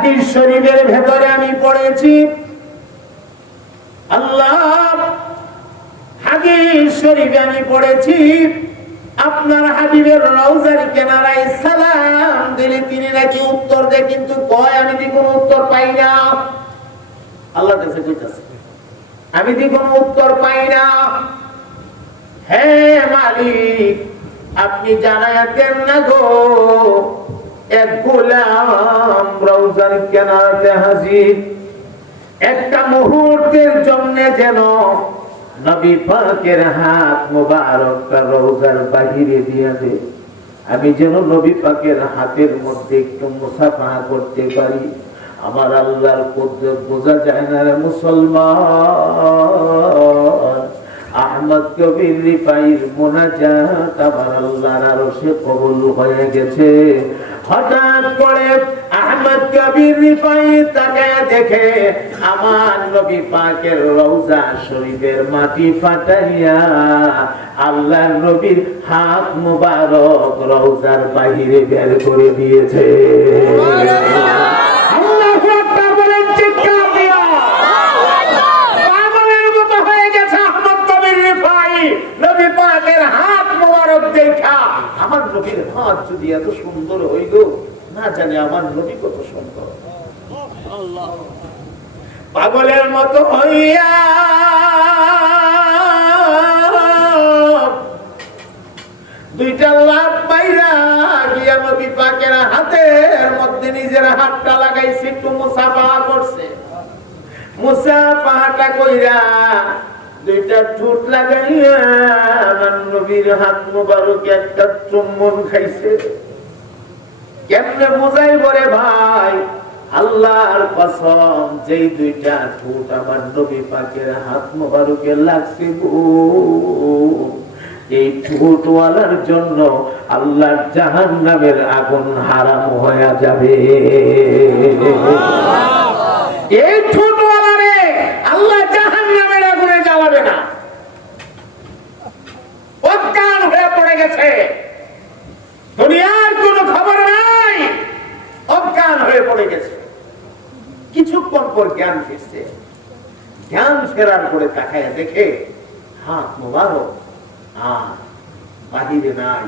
হাদিস শরীফের ভেতরে আমি পড়েছি, আল্লাহ হাদিস শরীফে আমি পড়েছি, আপনার হাবিবের রওজার কেনারায় সালাম দিলে তিনি নাকি উত্তর দেয়, কিন্তু কয়, আমি দি কোনো উত্তর পাই না? আল্লাহ কাছে কইতাছে, আমি দি কোনো উত্তর পাই না? হ্যাঁ মালিক, আপনি জানায় দেন না গো। এক গোলাম রওজার কেনারাতে হাজির। একটা মুহূর্তের জন্য যেন নবী পাকের হাত মোবারক রোজার বাহিরে দিয়ে দে। আমি যেন নবী পাকের হাতের মধ্যে একটু মুসাফা করতে পারি। আমার আল্লাহর কুদরত বোঝা যায় না রে মুসলমান। আহমদ কবির রিফাইর মোনাজাত আমার আল্লাহর আরশে কবুল হয়ে গেছে। হঠাৎ করে আহমদ কবির রিফাই তাকায় দেখে আমার নবী পাকের রওজা শরীফের মাটি ফাটাইয়া আল্লাহর নবীর হাত মুবারক রওজার বাহিরে বের করে দিয়েছে। হয়ে আমার নবীর হাত যদি এত সুন্দর হইল না জানি আমার নবী কত সুন্দর। পাগলের মতো হইয়া দুইটা লাভ পাইরা গিয়া নবী পাকের হাতের মধ্যে নিজের হাতটা লাগাইছে, একটু মুসাফা করছে। মুসাফাটা কইরা দুইটা ঠোঁট লাগাইয়া আমার নবীর হাত মুবারক একটা চুম্বন খাইছে। কেমনে বুঝাই করে ভাই? আল্লাহর কসম, যেই দুইটা ফুট আমার নবী পাকের হাত মোবারকে লাগছে এই ফুটওয়ালার জন্য আল্লাহর জাহান নামের আগুন হারাম হয়ে যাবে। এই ঠোঁটওয়ালারে আল্লাহ জাহান নামের আগুনে জ্বালাবে না অজ্ঞান হয়ে পড়ে গেছে দুনিয়ার কোনো খবর নাই অজ্ঞান হয়ে পড়ে গেছে কিছুক্ষণ পর জ্ঞান ফিরছে জ্ঞান ফেরার পরে তাকায় দেখে হাত মোবারক আর বাহিরে নাই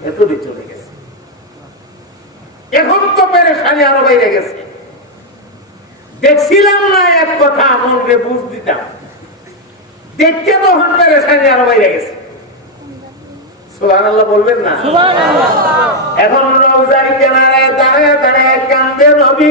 ভেতরে চলে গেছে। এখন তো পেরেশানি আরও বাইরে গেছে। দেখছিলাম না এক কথা মনকে বুঝ দিতাম। দেখতে তো হন পেরেশানি আরও বাইরে গেছে। সুবহানাল্লাহ বলবেন না? এখন রওজার কেনারে দাঁড়ায় দাঁড়ায় কান্দে নবী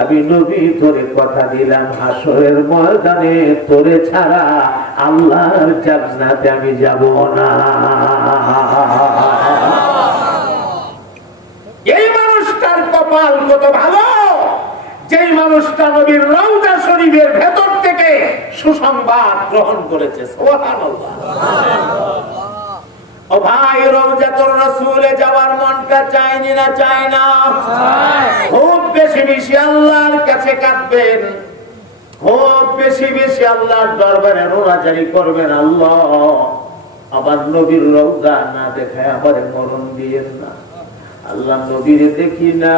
আমি নবী তোরে কথা দিলাম, হাসরের ময়দানে তোরে ছাড়া আল্লাহর জান্নাতে আমি যাব না। এই মানুষটার কপাল কত ভালো? যেই মানুষটা নবীর রওজা শরীফের ভেতর থেকে সুসংবাদ গ্রহণ করেছে ও ভাই রাসূলে যাওয়ার মনটা চায়নি না চায় না? খুব বেশি বেশি আল্লাহর কাছে কাঁদবেন। খুব বেশি বেশি আল্লাহর দরবারে রোনাজারি করবেন আল্লাহ। আবার নবীর রওজা না দেখায় আবার মরণ দিয়েন না। আল্লাহ নবীর দেখি না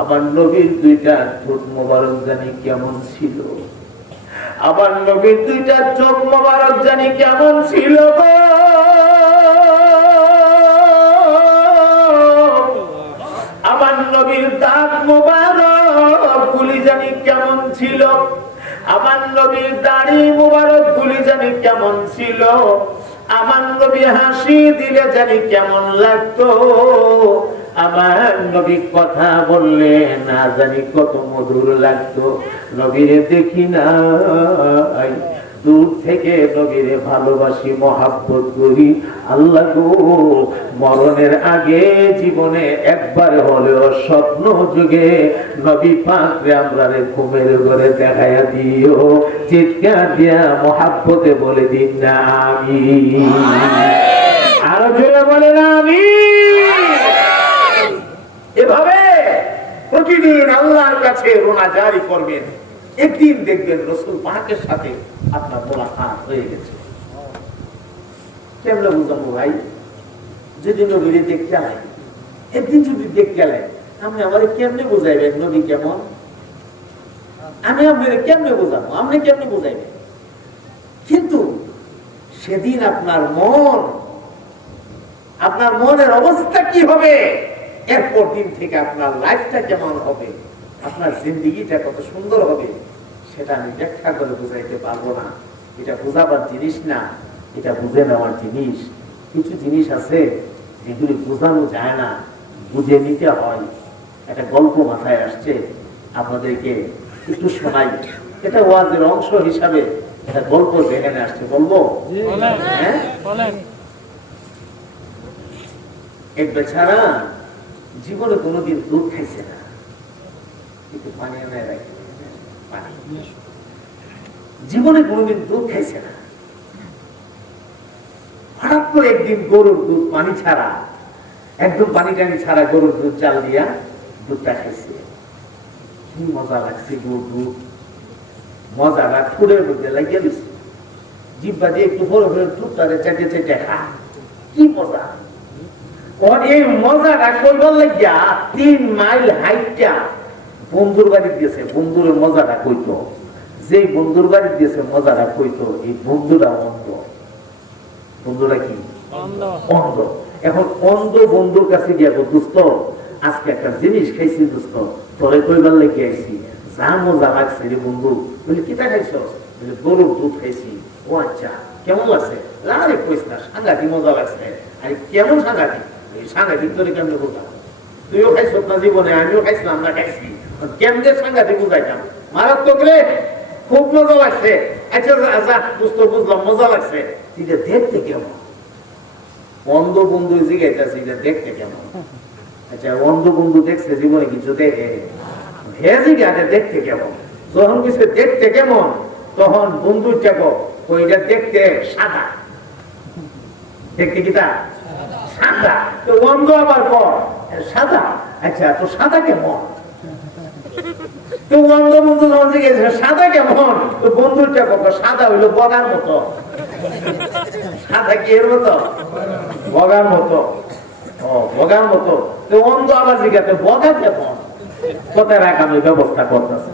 আমার নবীর দুইটা ঠোঁট মোবারক জানি কেমন ছিল। আমার নবীর দুইটা চোখ মোবারক জানি কেমন ছিল আমার নবীর দাঁত মোবারক গুলি জানি কেমন ছিল। আমার নবীর দাড়ি মোবারক গুলি জানি কেমন ছিল। আমার নবী হাসি দিলে জানি কেমন লাগতো। আমার নবী কথা বললে না জানি কত মধুর লাগতো। নবীরে দেখি না দূর থেকে নবীরে ভালোবাসি মহাব্বত করি। আল্লাহ গো মরণের আগে জীবনে একবার হলেও স্বপ্ন যুগে নবী পাকরে আমরা রে ঘুমের ঘরে দেখাইয়া দিও। চিৎকার দিয়া মহাব্বতে বলে দিন না আমি আরও জোরে বলে না আমি এভাবে প্রতিদিন আল্লাহর কাছে রোনা জারি করবেন। একদিন দেখবেন রসুল পাকের সাথে আপনার মোলাকাত হয়ে গেছে। কেমন বুঝাবো ভাই? যদি নবীরে দেখতে হয় একদিন যদি দেখতে গেলেন আপনি আমার কেমনে বুঝাইবেন? নবী কেমন? আমি আপনার কেমনে বোঝাবো? আপনি কেমনে বোঝাইবেন? কিন্তু সেদিন আপনার মন, আপনার মনের অবস্থা কি হবে? এরপর দিন থেকে আপনার লাইফটা কেমন হবে? আপনার জিন্দগিটা কত সুন্দর হবে? সেটা আমি ব্যাখ্যা করে বুঝাইতে পারব না। এটা বোঝাবার জিনিস না এটা বুঝে নেওয়ার জিনিস। কিছু জিনিস আছে যেগুলি বোঝানো যায় না বুঝে নিতে হয়। একটা গল্প মাথায় আসছে আপনাদেরকে একটু শোনাই। এটা ওয়াজের অংশ হিসাবে একটা গল্প যেখানে আসছে বলব? হ্যাঁ? এক বেচারা জীবনে কোনোদিন দুধ খাইছে না। কিন্তু পানি রাখে। পানি। জীবনে কোনোদিন দুধ খাইছে না। হঠাৎ করে একদিন গরুর দুধ পানি ছাড়া, একদম পানি টানি ছাড়া গরুর দুধ চাল দিয়া দুধটা খাইছে। কি মজা লাগছে গরুর দুধ। মজাটা ফুলের মধ্যে লাগিয়ে দিচ্ছে জিব্বা দিয়ে একটু ভরে ভরে দুধটারে চেটে চেটে খা। কি মজা। ওর এই মজাটা কইবার লাগিয়া তিন মাইল হাইটটা বন্ধুর বাড়ি দিয়েছে বন্ধুর মজাটা কইতো যে বন্ধুর বাড়ি দিয়েছে মজাটা কইতো এই বন্ধুটা অন্ধ। বন্ধুরা কি? অন্ধ। এখন অন্ধ বন্ধুর কাছে গিয়া গো দোস্ত আজকে একটা জিনিস খাইছি দোস্ত। তোরে কইবার লেগে আইছি যা মজা লাগছে রে বন্ধু। বলি কিটা খাইছ? বলে গরুর দুধ খাইছি। ও আচ্ছা কেমন লাগছে? আরে কইস না সাংঘাতিক মজা লাগছে। আরে কেমন সাংঘাতিক? সাংঘাতিক তোরে কেমনে বলতাম তুইও না জীবনে, আমিও খাইছিলাম আমরা খাইছি। কেমনে সাংঘাতিক মারাত্মক রে! খুব মজা লাগছে। আচ্ছা বুঝতে বুঝলাম, মজা লাগছে। এটা দেখতে কেমন? অন্ধ বন্ধু এটা দেখতে কেমন? আচ্ছা বন্ধু দেখছে, জীবনে কিছু দেখে দেখতে কেমন? যখন কিছু দেখতে কেমন, তখন বন্ধু চাকো ওইটা দেখতে সাদা। দেখতে কিটা সাদা। তো অন্ধ আবার কর। সাদা? আচ্ছা তো সাদা কেমন? সাদা কেমন? সাদা হইল বগার মতো। সাদা কি মতো? ও মতো। তো অন্ধ আবার জিজ্ঞাসা বগা কেমন? কোথায় রাখ ব্যবস্থা করতেছি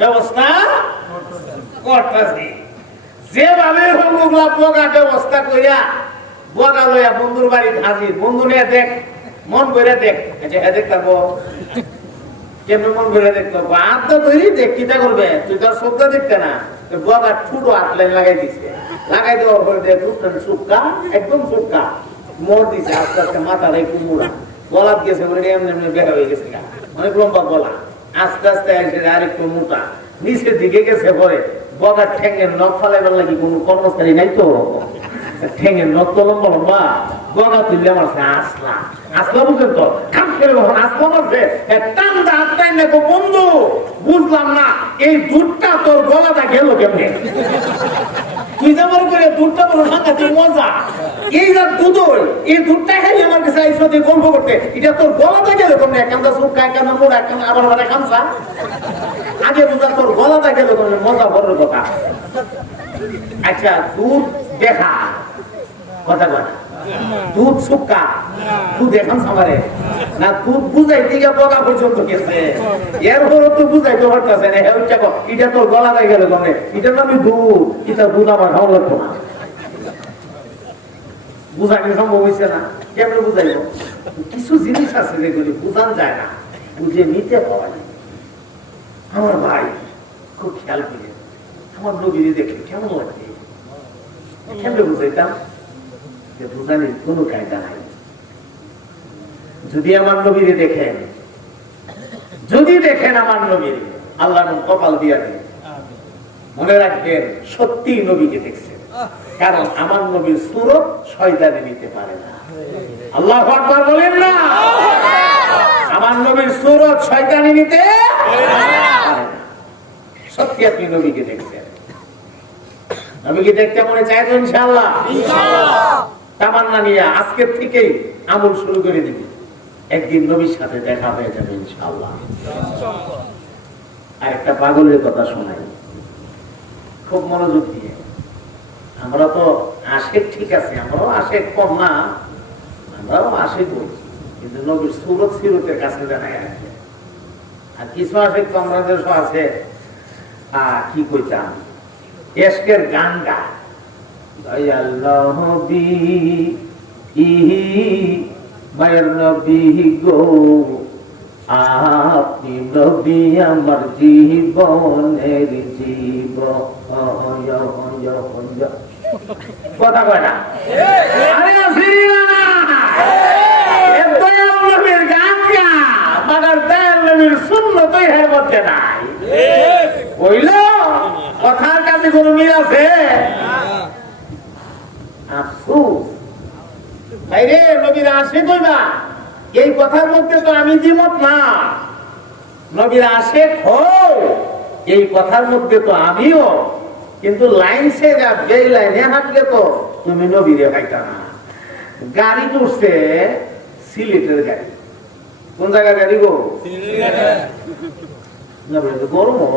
ব্যবস্থা যেভাবে ব্যবস্থা লইয়া বন্ধুর হাজির। বন্ধু নিয়ে দেখ, মন করে লাগাই একদম দিছে, আস্তে আস্তে গলাত গেছে বলে এমনি এমনি হয়ে গেছে আস্তে আস্তে মোটা। নিচের দিকে গেছে পরে। বগার ঠেঙের নখ ফালাইবার লাগি কোনো কর্মচারী নাই তো। ঠেঙের নখ তো লম্বা লম্বা। বগা তুললে আমার আসলা। আসলা বুঝলেন তো? তোর গলাটা গেল কেমনে? তুই করে দুধটা মজা। এই যে দুধ এই দুধটা খাই আমার কাছে আইসো করতে। এটা তোর গলাটা গেল কেমনে? একান্দা সুখ একান্দা আবার আবার আগে বুঝা তোর গলাটা গেল মজা বড় কথা। আচ্ছা দুধ দেখা। কথা কথা দুধ সুক্কা দুধ এখন সামারে না, দুধ বুঝাই দিকে বগা পর্যন্ত গেছে। এর পরও তো না। হে উচ্চা এটা তোর গলা নামি দুধ। এটা দুধ আমার খাওয়া লাগতো না। সম্ভব হয়েছে না। কেমন বুঝাইব? কিছু জিনিস আছে যেগুলি বুঝান যায় না। বুঝে নিতে হয়। আমার ভাই খুব খেয়াল করে। আমার নবীরে দেখে কেমন লাগে? কেমন বুঝাইতাম? যে বুঝানির কোনো কায়দা নাই। যদি আমার নবীরে দেখেন যদি দেখেন আমার নবীর আল্লাহ কপাল দিয়া দিন। মনে রাখবেন সত্যি নবীকে দেখছেন। কারণ আমার নবীর সুরত শয়তানে নিতে পারে না। আল্লাহ আকবার বলেন না? আমার নবীর সুরত শয়তানি নিতে পারে না। সত্যি আপনি নবীকে দেখছেন নবীকে দেখতে মনে চাই তো ইনশাআল্লাহ? তামান্না নিয়ে আজকের থেকেই আমল শুরু করে দিবি। একদিন নবীর সাথে দেখা হয়ে যাবে ইনশাআল্লাহ। আর একটা পাগলের কথা শোনাই। খুব মনোযোগ দিয়ে। আমরা তো আশেক ঠিক আছে আমরাও আশেক কম না। আমরাও আশেক বলছি কিন্তু নবীর সুরত সিরতের কাছে দেখা গেছে আর কিছু আশেক তো আমরা আছে। আহ, কি কইতাম এসকের গান গা দয়াল নবী ইহি মায়ের নবী গো আপনি নবী আমার জীবনের জীব কথা কয় না? আরে গান গা মাগার দয়াল নবীর শূন্য তো এর মধ্যে নাই। কইল কথার কাছে কোনো মিল আছে? আফসোস। ভাইরে নবীর আসে কইবা এই কথার মধ্যে তো আমি দ্বিমত না। নবীর আসে এই কথার মধ্যে তো আমিও। কিন্তু লাইন সে যা যেই লাইনে হাঁটলে তো তুমি নবীরে ভাইটা না। গাড়ি তুলছে সিলেটের গাড়ি। কোন জায়গায় গাড়ি গো? গরম হব।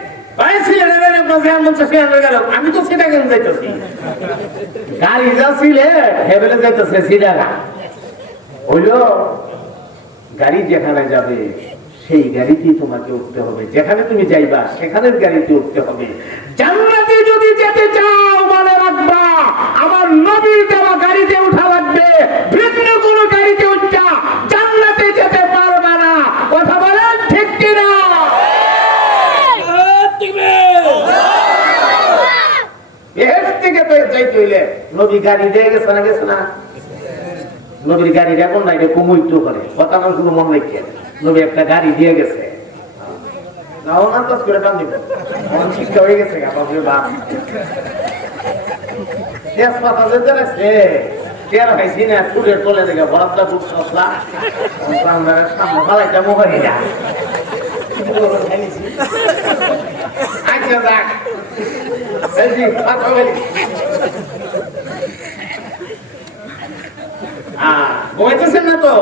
গাড়ি যেখানে যাবে, সেই গাড়িতেই তোমাকে উঠতে হবে। যেখানে তুমি যাইবা, সেখানের গাড়িতে উঠতে হবে। জান্নাতে যদি যেতে চাও, মনে রাখবা, আমার নবীর গাড়িতে উঠা লাগবে কোন গাড়িতে উঠা জান্নাতে যেতে পারবা না কথা বলেন ঠিক কিনা এর থেকে তো যাইতে হইলে নবী গাড়ি দিয়ে গেছে না গেছে না? নবীর গাড়ি এখন না এটা কুমুইটু করে। কথা কোনো মন রেখে নবী একটা গাড়ি দিয়ে গেছে। করে শিক্ষা হয়ে গেছে টের হয়েছি না চুলের তলে দেখে বরাবটা দুধ সসলা। সামনে ফালাইটা মোবাইল না আচ্ছা যাক। ঘুমাইতেছেন না তো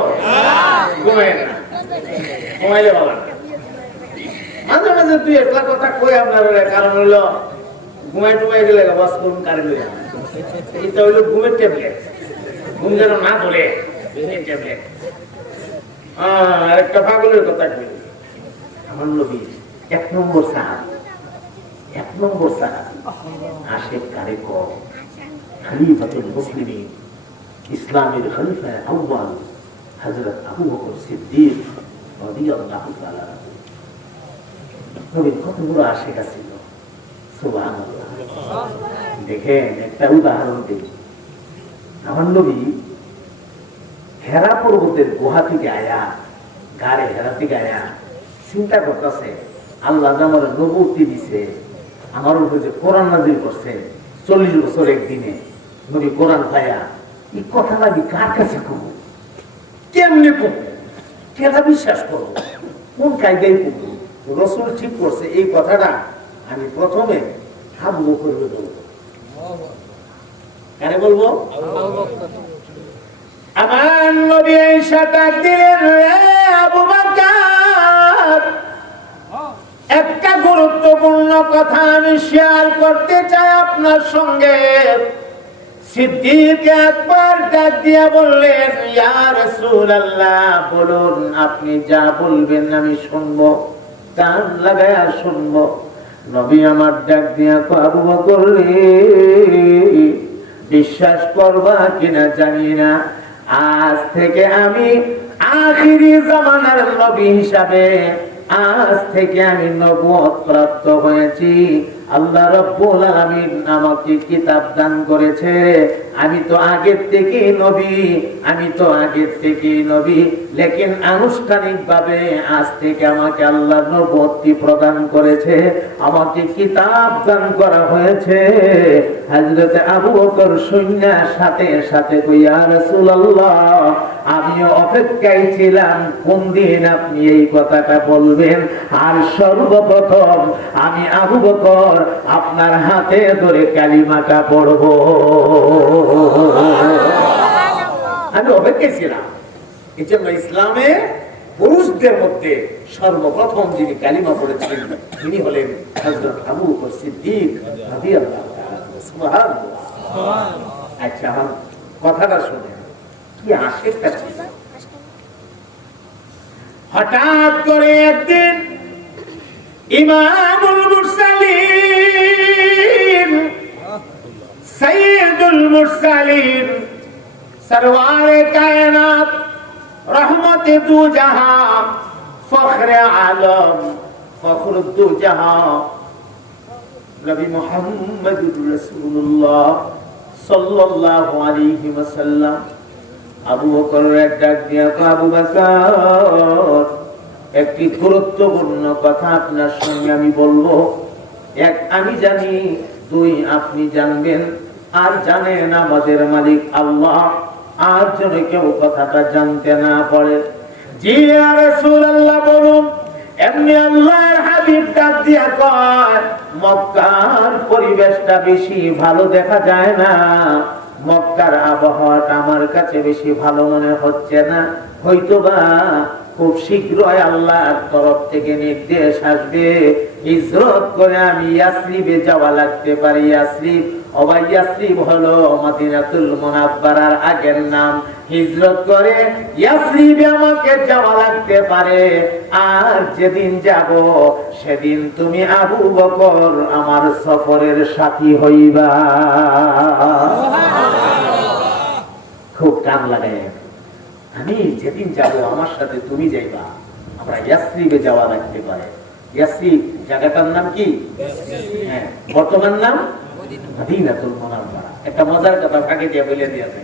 ঘুমাই না ঘুমাইলে বাবা মাঝে মাঝে তুই একলা কথা কই আপনার কারণ হইল ঘুমাই টুমাই গেলে বাস করুন কারেন্ট হয়ে এটা হইল ঘুমের ট্যাবলেট ঘুম যেন না ধরে ট্যাবলেট আর একটা পাগলের কথা কই। আমার নবী। এক নম্বর সাহাব। এক নম্বর সাহাব খলিফাতুল মুসলিমিন। ইসলামের আবু বকর সিদ্দিক ছিল সুবহানাল্লাহ। দেখেন, একটা উদাহরণ দিই। আমার নবী হেরা পর্বতের গুহা থেকে আয়া গাড়ে হেরা থেকে আয়া, চিন্তা করতেছে, আল্লাহ আমার দিছে। আমার উপরে যে কোরআন নাজির করছে, চল্লিশ বছর একদিনে, নবী কোরআন ভাইয়া এই কথা লাগি কার কাছে করব কেমনে করব কেনা বিশ্বাস করব? কোন কায়দায় করব রসুল ঠিক করছে এই কথাটা, আমি প্রথমে হাবু করবে বলব। বলব? আমার নবী ঈশা ডাক দিলেন রে আবু বকর একটা গুরুত্বপূর্ণ কথা আমি শেয়ার করতে চাই আপনার সঙ্গে। বললেন বলুন আপনি যা বলবেন আমি শুনব শুনব। নবী আমার ডাক দিয়া বিশ্বাস করবা কিনা জানি না। আজ থেকে আমি আখিরি জামানার নবী হিসাবে আজ থেকে আমি নবুয়ত প্রাপ্ত হয়েছি। আল্লাহ রব্বুল আলামিন আমাকে কিতাব দান করেছে। আমি তো আগের থেকেই নবী, আমি তো আগের থেকেই নবী। লেকিন আনুষ্ঠানিক ভাবে আজ থেকে আমাকে আল্লাহ নবুয়তি প্রদান করেছে। আমাকে কিতাব দান করা হয়েছে। হযরত আবু বকর সৈন্যার সাথে সাথে কইয়া রাসূলুল্লাহ, আমিও অপেক্ষায় ছিলাম, কোন দিন আপনি এই কথাটা বলবেন? আর সর্বপ্রথম আমি আবু বকর আপনার হাতে ধরে কালিমাটা পড়ব। আমি অপেক্ষায় ছিলাম। এই জন্য ইসলামে পুরুষদের মধ্যে সর্বপ্রথম যিনি কালিমা পড়েছিলেন তিনি হলেন হযরত আবু সিদ্দিক আচ্ছা কথাটা শুনে কি আশেকটা হঠাৎ করে একদিন ইমামুল সৈয়দুল মুরসালিন, সরওয়ারে কায়নাত, রহমতে দু জাহান ফখরে আলম, ফখর দু জাহান নবী মুহাম্মদুর রাসূলুল্লাহ সাল্লাল্লাহু আলাইহি ওয়াসাল্লাম আবু বকরের ডাক দিয়া আবু বকর, একটি গুরুত্বপূর্ণ কথা আপনার সঙ্গে আমি বলব। এক, আমি জানি, দুই, আপনি জানবেন। আর জানেন আমাদের মালিক আল্লাহ। আর যেন কেউ কথাটা জানতে না পারে। জি আর রাসূলুল্লাহ, বলুন, এমনি আল্লাহর হাবিব ডাক দিয়া কয়, মক্কার পরিবেশটা বেশি ভালো দেখা যায় না। মক্কার আবহাওয়াটা আমার কাছে বেশি ভালো মনে হচ্ছে না। হয়তোবা খুব শীঘ্রই আল্লাহর তরফ থেকে নির্দেশ আসবে, হিজরত করে আমি ইয়াসরিবে যাওয়া লাগতে পারি, ইয়াসরিব। অবাই ইয়াসরিব হলো মদিনাতুল মুনাব্বারার আগের নাম। হিজরত করে ইয়াসরিবে আমাকে যাওয়া লাগতে পারে। আর যেদিন যাব সেদিন তুমি আবু বকর আমার সফরের সাথী হইবা। খুব টান লাগাই আমি যেদিন যাব আমার সাথে তুমি যাইবা। আমরা ইয়াসরিবে যাওয়া লাগতে পারে। ইয়াসরিব জায়গাটার নাম কি? হ্যাঁ বর্তমান নাম? মদিনাতুল মুনাওয়ারা একটা মজার কথা ফাঁকে দিয়ে বলে দিয়েছে